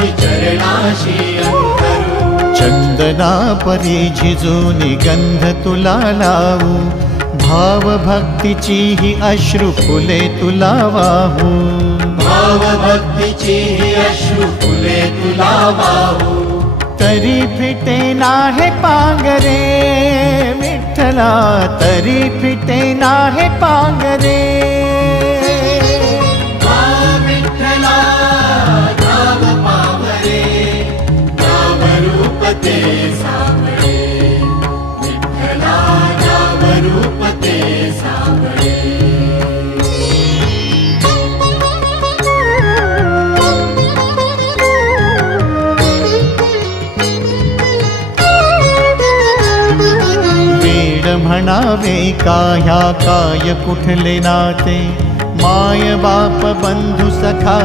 माझी चरणाशी अंतरू। चंदना परी झिजूनी गंध तुला लावू, भाव भक्तीची ही अश्रु फुले तुला वाहू। भाव भक्तीची ही अश्रु फुले तुला वाहू। तरी फिटे नाहे पांगरे विठ्ठला, तरी फिटे नाहे पांगरे। विठ्ठला नाम पावरे, नाम रूप ते सावळे। विठ्ठला नाम रूप ते सावळे। म्हणावे काह्या काय कुठले नाते, माय बाप बंधु सखा